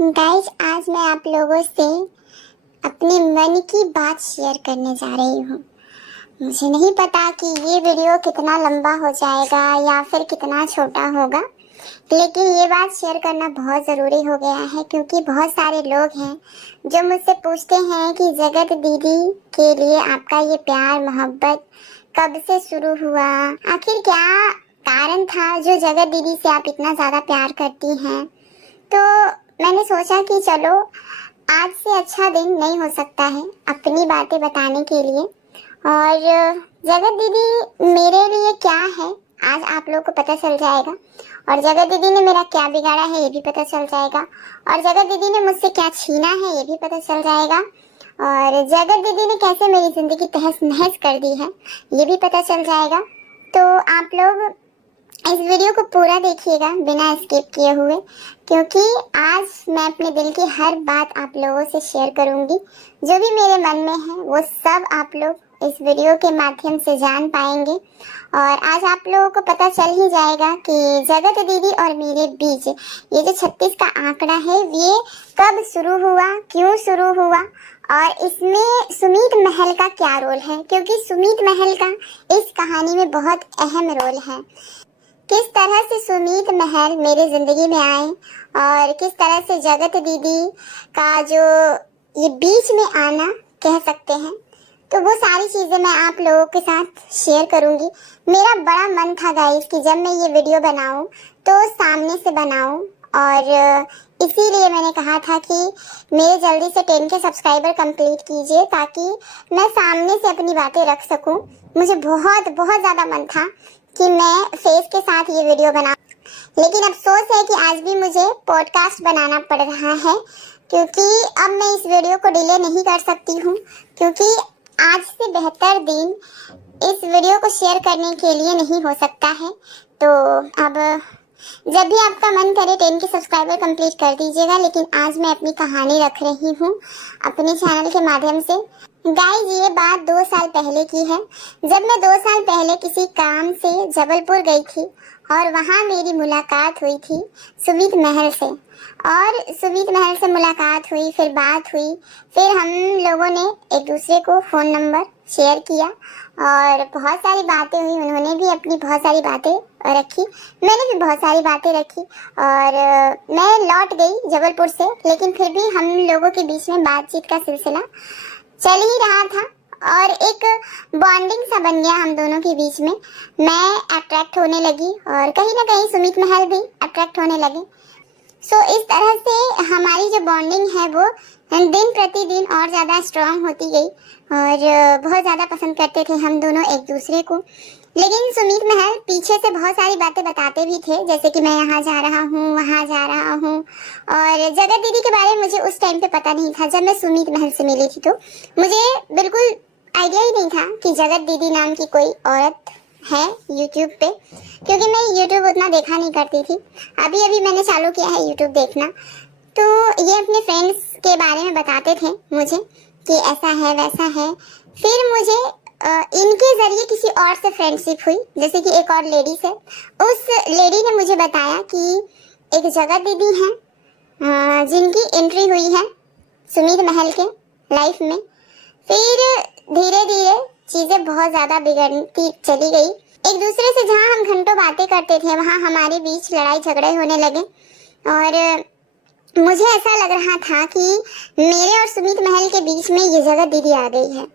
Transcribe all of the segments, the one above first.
Guys, आज मैं आप लोगों से अपने मन की बात शेयर करने जा रही हूँ। मुझे नहीं पता कि ये वीडियो कितना लंबा हो जाएगा या फिर कितना छोटा होगा, लेकिन ये बात शेयर करना बहुत ज़रूरी हो गया है क्योंकि बहुत सारे लोग हैं जो मुझसे पूछते हैं कि जगत दीदी के लिए आपका ये प्यार मोहब्बत कब से शुरू हुआ, आखिर क्या कारण था जो जगत दीदी से आप इतना ज़्यादा प्यार करती हैं। तो मैंने सोचा कि चलो, आज से अच्छा दिन नहीं हो सकता है अपनी बातें बताने के लिए। और जगत दीदी मेरे लिए क्या है आज आप लोगों को पता चल जाएगा, और जगत दीदी ने मेरा क्या बिगाड़ा है ये भी पता चल जाएगा, और जगत दीदी ने मुझसे क्या छीना है ये भी पता चल जाएगा, और जगत दीदी ने कैसे मेरी ज़िंदगी तहस नहस कर दी है ये भी पता चल जाएगा। तो आप लोग इस वीडियो को पूरा देखिएगा बिना स्किप किए हुए, क्योंकि आज मैं अपने दिल की हर बात आप लोगों से शेयर करूंगी। जो भी मेरे मन में है वो सब आप लोग इस वीडियो के माध्यम से जान पाएंगे, और आज आप लोगों को पता चल ही जाएगा कि जगत दीदी और मेरे बीच ये जो 36 का आंकड़ा है ये कब शुरू हुआ, क्यों शुरू हुआ, और इसमें सुमित महल का क्या रोल है, क्योंकि सुमित महल का इस कहानी में बहुत अहम रोल है। किस तरह से सुमित महल मेरी ज़िंदगी में आए और किस तरह से जगत दीदी का जो ये बीच में आना कह सकते हैं, तो वो सारी चीज़ें मैं आप लोगों के साथ शेयर करूंगी। मेरा बड़ा मन था गाइस कि जब मैं ये वीडियो बनाऊं तो सामने से बनाऊं, और इसीलिए मैंने कहा था कि मेरे जल्दी से 10 के सब्सक्राइबर कंप्लीट कीजिए ताकि मैं सामने से अपनी बातें रख सकूं। मुझे बहुत बहुत ज़्यादा मन था कि मैं फेस के साथ ये वीडियो बना, लेकिन अफसोस है कि आज भी मुझे पॉडकास्ट बनाना पड़ रहा है, क्योंकि अब मैं इस वीडियो को डिले नहीं कर सकती हूँ, क्योंकि आज से बेहतर दिन इस वीडियो को शेयर करने के लिए नहीं हो सकता है। तो अब जब भी आपका मन करे 10 के सब्सक्राइबर कंप्लीट कर दीजिएगा, लेकिन आज मैं अपनी कहानी रख रही हूँ अपने चैनल के माध्यम से। गाइस, ये बात 2 साल पहले की है, जब मैं 2 साल पहले किसी काम से जबलपुर गई थी और वहाँ मेरी मुलाकात हुई थी सुमित महल से, और सुमित महल से मुलाकात हुई, फिर बात हुई, फिर हम लोगों ने एक दूसरे को फ़ोन नंबर शेयर किया और बहुत सारी बातें हुई। उन्होंने भी अपनी बहुत सारी बातें रखी, मैंने भी बहुत सारी बातें रखी, और मैं लौट गई जबलपुर से, लेकिन फिर भी हम लोगों के बीच में बातचीत का सिलसिला चल ही रहा था और एक बॉन्डिंग सा बन गया हम दोनों के बीच में। मैं अट्रैक्ट होने लगी और कहीं ना कहीं सुमित महल भी अट्रैक्ट होने लगे। सो इस तरह से हमारी जो बॉन्डिंग है वो दिन प्रतिदिन और ज़्यादा स्ट्रांग होती गई, और बहुत ज़्यादा पसंद करते थे हम दोनों एक दूसरे को। लेकिन सुमित महल पीछे से बहुत सारी बातें बताते भी थे, जैसे कि मैं यहाँ जा रहा हूँ, वहाँ जा रहा हूँ, और जगत दीदी के बारे में मुझे उस टाइम पे पता नहीं था। जब मैं सुमित महल से मिली थी तो मुझे बिल्कुल आइडिया ही नहीं था कि जगत दीदी नाम की कोई औरत है यूट्यूब पे, क्योंकि मैं यूट्यूब उतना देखा नहीं करती थी। अभी अभी मैंने चालू किया है यूट्यूब देखना, तो ये अपने फ्रेंड्स के बारे में बताते थे मुझे कि ऐसा है वैसा है। फिर मुझे इनके ज़रिए किसी और से फ्रेंडशिप हुई, जैसे कि एक और लेडी से। उस लेडी ने मुझे बताया कि एक जगत दीदी हैं जिनकी एंट्री हुई है सुमित महल के लाइफ में। फिर धीरे धीरे चीज़ें बहुत ज़्यादा बिगड़ती चली गई। एक दूसरे से जहाँ हम घंटों बातें करते थे वहाँ हमारे बीच लड़ाई झगड़े होने लगे, और मुझे ऐसा लग रहा था कि मेरे और सुमित महल के बीच में ये जगत दीदी आ गई है।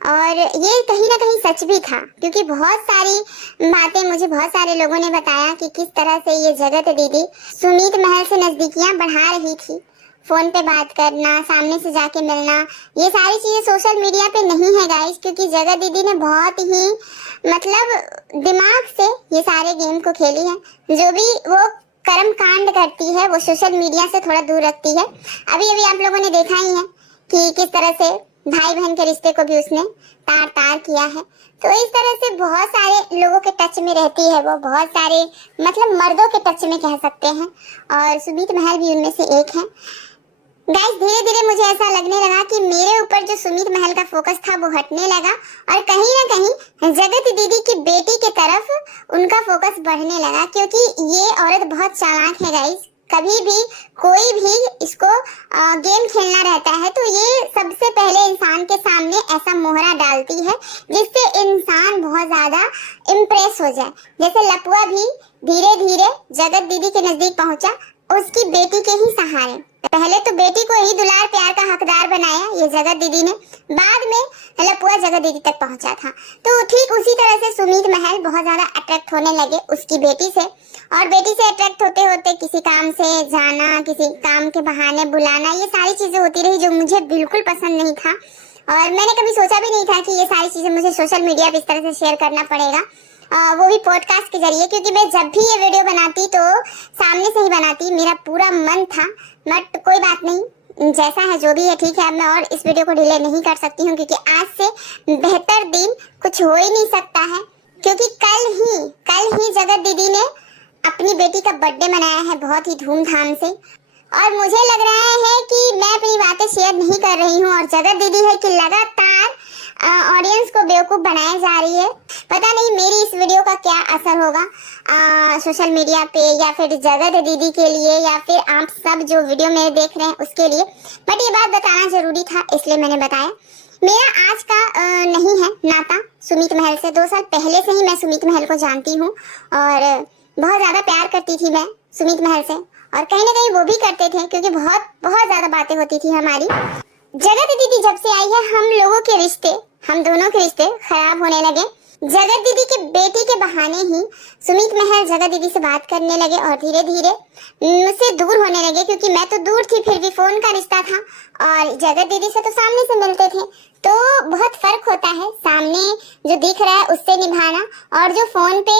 और ये कहीं ना कहीं सच भी था, क्योंकि बहुत सारी बातें मुझे बहुत सारे लोगों ने बताया कि किस तरह से ये जगत दीदी सुमित महल से नज़दीकियाँ बढ़ा रही थी। फ़ोन पे बात करना, सामने से जाके मिलना, ये सारी चीज़ें सोशल मीडिया पे नहीं है गाइस, क्योंकि जगत दीदी ने बहुत ही मतलब दिमाग से ये सारे गेम को खेली है। जो भी वो कर्म कांड करती है वो सोशल मीडिया से थोड़ा दूर रखती है। अभी अभी आप लोगों ने देखा ही है कि किस तरह से भाई बहन के रिश्ते को भी उसने तार तार किया है। तो इस तरह से बहुत सारे लोगों के टच में रहती है वो, बहुत सारे मतलब मर्दों के टच में कह सकते हैं, और सुमित महल भी उनमें से एक है। गाइस, धीरे धीरे मुझे ऐसा लगने लगा कि मेरे ऊपर जो सुमित महल का फोकस था वो हटने लगा, और कहीं ना कहीं जगत दीदी की बेटी की तरफ उनका फोकस बढ़ने लगा, क्योंकि ये औरत बहुत चालाक है गाइस। कभी भी कोई भी इसको गेम खेलना रहता है तो ये सबसे पहले इंसान के सामने ऐसा मोहरा डालती है जिससे इंसान बहुत ज्यादा इम्प्रेस हो जाए। जैसे लपुआ भी धीरे धीरे जगत दीदी के नजदीक पहुंचा उसकी बेटी के ही सहारे। पहले तो बेटी को ही दुलार प्यार का हकदार बनाया ये जगत दीदी ने, बाद में लपुआ जगत दीदी तक पहुंचा था। तो ठीक उसी तरह से सुमित महल बहुत ज्यादा अट्रैक्ट होने लगे उसकी बेटी से, और बेटी से अट्रैक्ट होते होते किसी काम से जाना, किसी काम के बहाने बुलाना, ये सारी चीजें होती रही जो मुझे बिल्कुल पसंद नहीं था। और मैंने कभी सोचा भी नहीं था कि ये सारी चीजें मुझे सोशल मीडिया पे इस तरह से शेयर करना पड़ेगा, वो भी पॉडकास्ट के जरिए, क्योंकि मैं जब भी ये वीडियो बनाती तो सामने से ही बनाती, मेरा पूरा मन था। बट कोई बात नहीं, जैसा है जो भी है ठीक है। मैं और इस वीडियो को डिले नहीं कर सकती हूँ क्योंकि आज से बेहतर दिन कुछ हो ही नहीं सकता है, क्योंकि कल ही जगत दीदी ने अपनी बेटी का बर्थडे मनाया है बहुत ही धूमधाम से। और मुझे लग रहा है कि मैं अपनी बातें शेयर नहीं कर रही हूँ और जगत दीदी है कि लगातार ऑडियंस को बेवकूफ बनाया जा रही है। पता नहीं मेरी इस वीडियो का क्या असर होगा सोशल मीडिया पे, या फिर जगत दीदी के लिए, या फिर आप सब जो वीडियो मेरे देख रहे हैं उसके लिए। बट ये बात बताना जरूरी था इसलिए मैंने बताया। मेरा आज का नहीं है नाता सुमित महल से। 2 साल पहले से ही मैं सुमित महल को जानती हूँ और बहुत ज्यादा प्यार करती थी मैं सुमित महल से, और कहीं ना कहीं वो भी करते थे क्योंकि बहुत ज्यादा बातें होती थी हमारी। जगत दीदी जब से आई है हम लोगों के रिश्ते, हम दोनों के रिश्ते खराब होने लगे। जगत दीदी के बेटी के बहाने ही सुमित महल जगत दीदी से बात करने लगे और धीरे धीरे मुझसे दूर होने लगे, क्योंकि मैं तो दूर थी फिर भी फोन का रिश्ता था और जगत दीदी से तो सामने से मिलते थे। तो बहुत फर्क होता है सामने जो दिख रहा है उससे निभाना और जो फोन पे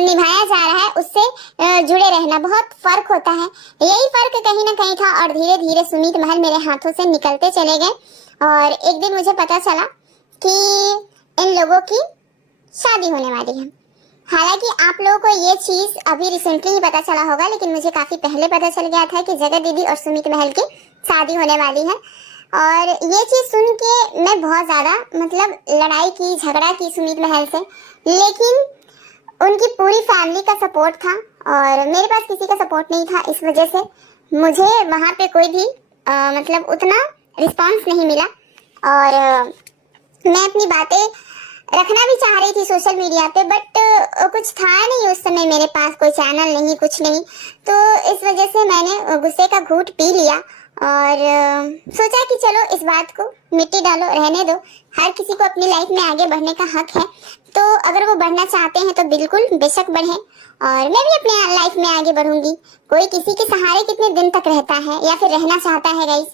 निभाया जा रहा है उससे जुड़े रहना, बहुत फर्क होता है। यही फर्क कहीं ना कहीं था और धीरे धीरे सुमित महल मेरे हाथों से निकलते चले गए। और एक दिन मुझे पता चला कि इन लोगों की शादी होने वाली है। हालांकि आप लोगों को ये चीज अभी रिसेंटली ही पता चला होगा, लेकिन मुझे काफी पहले पता चल गया था कि जगत दीदी और सुमित महल की शादी होने वाली है। और ये चीज सुन के मैं बहुत ज्यादा लड़ाई की, झगड़ा की सुमित महल से, लेकिन उनकी पूरी फैमिली का सपोर्ट था और मेरे पास किसी का सपोर्ट नहीं था। इस वजह से मुझे वहाँ पे कोई भी उतना रिस्पांस नहीं मिला और मैं अपनी बातें रखना भी चाह रही थी सोशल मीडिया पे, बट कुछ था नहीं उस समय मेरे पास, कोई चैनल नहीं, कुछ नहीं। तो इस वजह से मैंने गुस्से का घूंट पी लिया और सोचा कि चलो इस बात को मिट्टी डालो, रहने दो। हर किसी को अपनी लाइफ में आगे बढ़ने का हक है, तो अगर वो बढ़ना चाहते हैं तो बिल्कुल बेशक बढ़े और मैं भी अपने लाइफ में आगे बढ़ूंगी। कोई किसी के सहारे कितने दिन तक रहता है या फिर रहना चाहता है गाइस।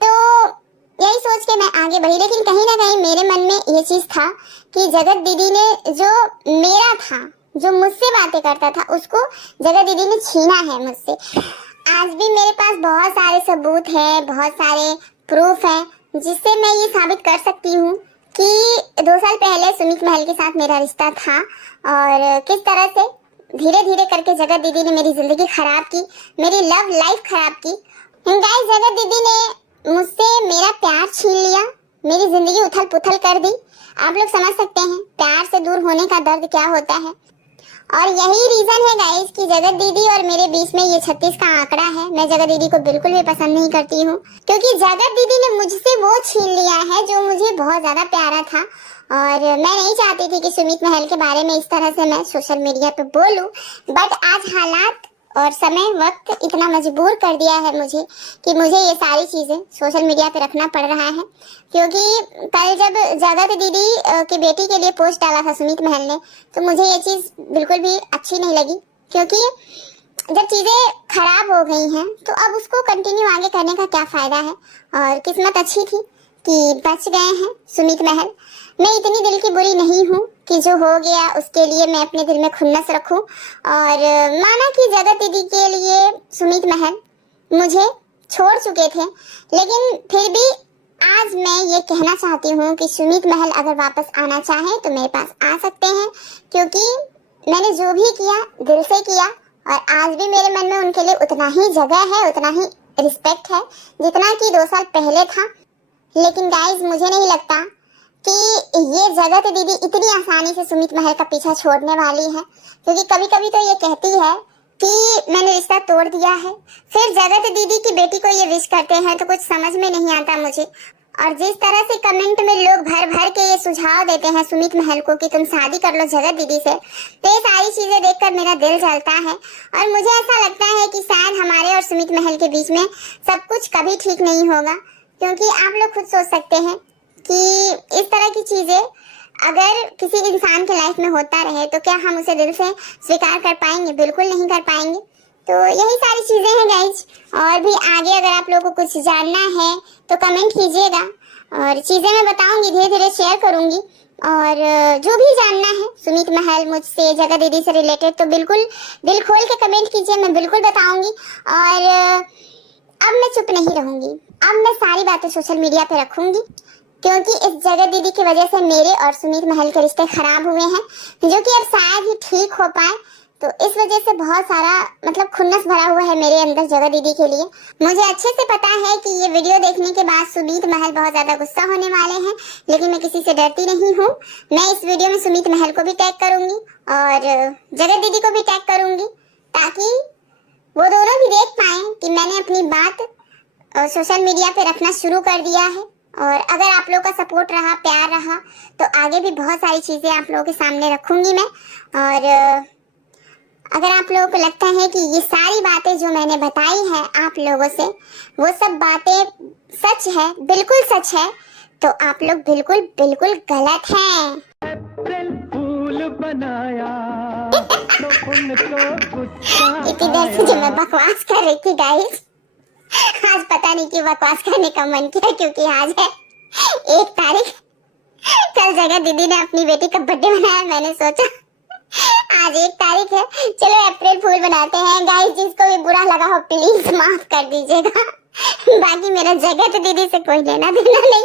तो यही सोच के मैं आगे बढ़ी, लेकिन कहीं ना कहीं मेरे मन में ये चीज था कि जगत दीदी ने जो मेरा था, जो मुझसे बातें करता था, उसको जगत दीदी ने छीना है मुझसे। आज भी मेरे पास बहुत सारे सबूत हैं, बहुत सारे प्रूफ हैं जिससे मैं ये साबित कर सकती हूँ कि 2 साल पहले सुमित महल के साथ मेरा रिश्ता था और किस तरह से धीरे धीरे करके जगत दीदी ने मेरी जिंदगी खराब की, मेरी लव लाइफ खराब की। गाइस, जगत दीदी ने मुझसे मेरा प्यार छीन लिया, मेरी जिंदगी उथल पुथल कर दी। आप लोग समझ सकते हैं प्यार से दूर होने का दर्द क्या होता है। और यही रीजन है गाइस कि जगत दीदी और मेरे बीच में ये 36 का आंकड़ा है। मैं जगत दीदी को बिल्कुल भी पसंद नहीं करती हूँ, क्योंकि जगत दीदी ने मुझसे वो छीन लिया है जो मुझे बहुत ज्यादा प्यारा था। और मैं नहीं चाहती थी कि सुमित महल के बारे में इस तरह से मैं सोशल मीडिया पे बोलूं, बट आज हालात और समय वक्त इतना मजबूर कर दिया है मुझे कि मुझे ये सारी चीजें सोशल मीडिया पे रखना पड़ रहा है। क्योंकि कल जब जगत दीदी की बेटी के लिए पोस्ट डाला था सुमित महल ने, तो मुझे ये चीज बिल्कुल भी अच्छी नहीं लगी, क्योंकि जब चीजें खराब हो गई हैं तो अब उसको कंटिन्यू आगे करने का क्या फायदा है। और किस्मत अच्छी थी कि बच गए हैं सुमित महल। मैं इतनी दिल की बुरी नहीं हूँ कि जो हो गया उसके लिए मैं अपने दिल में खुन्नस रखूं। और माना कि जगत दीदी के लिए सुमित महल मुझे छोड़ चुके थे, लेकिन फिर भी आज मैं ये कहना चाहती हूँ कि सुमित महल अगर वापस आना चाहे तो मेरे पास आ सकते हैं, क्योंकि मैंने जो भी किया दिल से किया और आज भी मेरे मन में उनके लिए उतना ही जगह है, उतना ही रिस्पेक्ट है जितना कि 2 साल पहले था। लेकिन गाइज, मुझे नहीं लगता कि ये जगत दीदी इतनी आसानी से सुमित महल का पीछा छोड़ने वाली है, क्योंकि कभी कभी तो ये कहती है कि मैंने रिश्ता तोड़ दिया है, फिर जगत दीदी की बेटी को ये विश करते हैं तो कुछ समझ में नहीं आता मुझे। और जिस तरह से कमेंट में लोग भर भर के ये सुझाव देते हैं सुमित महल को कि तुम शादी कर लो जगत दीदी से, तो ये सारी चीजें देखकर मेरा दिल जलता है। और मुझे ऐसा लगता है कि शायद हमारे और सुमित महल के बीच में सब कुछ कभी ठीक नहीं होगा, क्योंकि आप लोग खुद सोच सकते हैं कि इस तरह की चीजें अगर किसी इंसान के लाइफ में होता रहे तो क्या हम उसे दिल से स्वीकार कर पाएंगे? बिल्कुल नहीं कर पाएंगे। तो यही सारी चीजें हैं गाइज। और भी आगे अगर आप लोगों को कुछ जानना है तो कमेंट कीजिएगा, और चीजें मैं बताऊंगी, धीरे धीरे शेयर करूंगी। और जो भी जानना है सुमित महल मुझसे, जगत दीदी से रिलेटेड, तो बिल्कुल दिल खोल के कमेंट कीजिए, मैं बिल्कुल बताऊंगी। और अब मैं चुप नहीं रहूंगी, अब मैं सारी बातें सोशल मीडिया पे रखूंगी, क्योंकि इस जगत दीदी की वजह से मेरे और सुमित महल के रिश्ते खराब हुए हैं, जो कि अब शायद ही ठीक हो पाए। तो इस वजह से बहुत सारा मतलब खुन्नस भरा हुआ है मेरे अंदर जगत दीदी के लिए। मुझे अच्छे से पता है कि ये वीडियो देखने के बाद सुमित महल बहुत ज्यादा गुस्सा होने वाले हैं, लेकिन मैं किसी से डरती नहीं हूँ। मैं इस वीडियो में सुमित महल को भी टैग करूंगी और जगत दीदी को भी टैग करूंगी, ताकि वो दोनों भी देख पाए कि मैंने अपनी बात सोशल मीडिया पे रखना शुरू कर दिया है। और अगर आप लोगों का सपोर्ट रहा, प्यार रहा, तो आगे भी बहुत सारी चीजें आप लोगों के सामने रखूंगी मैं। और अगर आप लोगों को लगता है कि ये सारी बातें जो मैंने बताई है आप लोगों से, वो सब बातें सच है, बिल्कुल सच है, तो आप लोग बिल्कुल बिल्कुल गलत हैं। फूल बनाया तो इतनी देर से जो मैं बकवास कर रही थी गाइस, आज पता नहीं क्यों बकवास करने का मन किया, क्योंकि आज है 1 तारीख। कल जगत दीदी ने अपनी बेटी का बर्थडे मनाया, मैंने सोचा आज 1 तारीख है, चलो अप्रैल फूल बनाते हैं। गाइस जिसको भी बुरा लगा हो प्लीज माफ कर दीजिएगा। बाकी मेरा जगत दीदी से कोई लेना देना नहीं,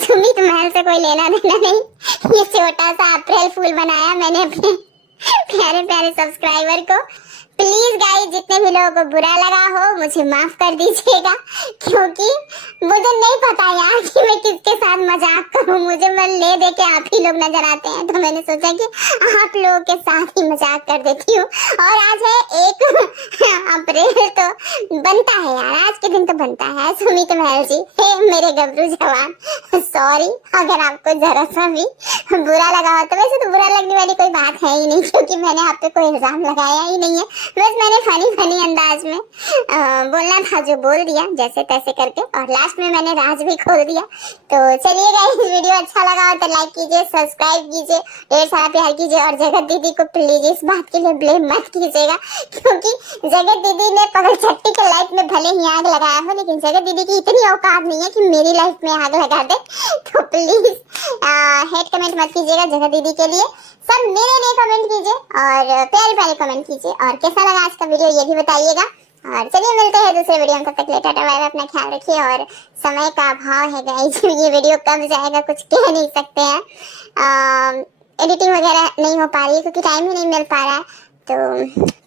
सुमित महल से कोई लेना देना नहीं। ये छोटा सा अप्रैल फूल बनाया मैंने अपने प्यारे प्यारे सब्सक्राइबर को। प्लीज गाइस जितने भी लोगों को बुरा लगा हो मुझे माफ कर दीजिएगा, क्योंकि मुझे नहीं पता यार कि मैं किसके साथ मजाक करूं। मुझे मन ले दे के आप ही लोग नजर आते हैं, तो मैंने सोचा कि आप लोगों के साथ ही मजाक कर देती हूँ। और आज है 1 अप्रैल, तो बनता है यार, आज के दिन तो बनता है। सुमित महल जी, हे मेरे गबरू जवान, सॉरी अगर आपको जरा सा भी बुरा लगा हो। तो वैसे तो बुरा लगने वाली कोई बात है ही नहीं, क्योंकि मैंने आप पे कोई इल्जाम लगाया ही नहीं है। बस मैंने फनी अंदाज में बोलना था जो बोल दिया जैसे तैसे करके, और लास्ट में मैंने राज भी खोल दिया। तो चलिए गाइस वीडियो अच्छा लगा हो तो लाइक कीजिए, सब्सक्राइब कीजिए, ढेर सारा प्यार कीजिए। और जगत दीदी को प्लीज इस बात के लिए ब्लेम मत कीजिएगा, क्योंकि जगत दीदी ने पगलचट्टी के लाइफ में भले ही आग लगाया हो, लेकिन जगत दीदी की इतनी औकात नहीं है कि मेरी लाइफ में आग लगा दे। तो प्लीज हेट कमेंट मत कीजिएगा जगत दीदी के लिए, सब मेरे लिए कमेंट कीजिए और प्यारे प्यारे कमेंट कीजिए। और कैसा लगा आज का वीडियो ये भी बताइएगा। और चलिए मिलते हैं दूसरे वीडियो में, तब तक टाटा बाय बाय, अपना ख्याल रखिए। और समय का अभाव है गाइस, ये वीडियो कब जाएगा कुछ कह नहीं सकते हैं। एडिटिंग वगैरह नहीं हो पा रही है क्योंकि टाइम ही नहीं मिल पा रहा है। तो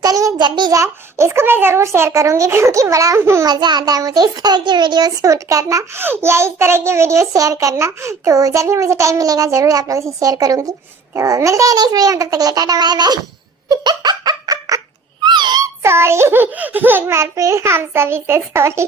चलिए जब भी जाए इसको मैं जरूर शेयर करूंगी, क्योंकि बड़ा मजा आता है मुझे इस तरह की वीडियो शूट करना या इस तरह की वीडियो शेयर करना। तो जब भी मुझे टाइम मिलेगा जरूर आप लोगों से शेयर करूंगी। तो मिलते हैं नेक्स्ट वीडियो में, तब तक टाटा बाय बाय। सॉरी एक बार फिर हम सभी से सॉरी।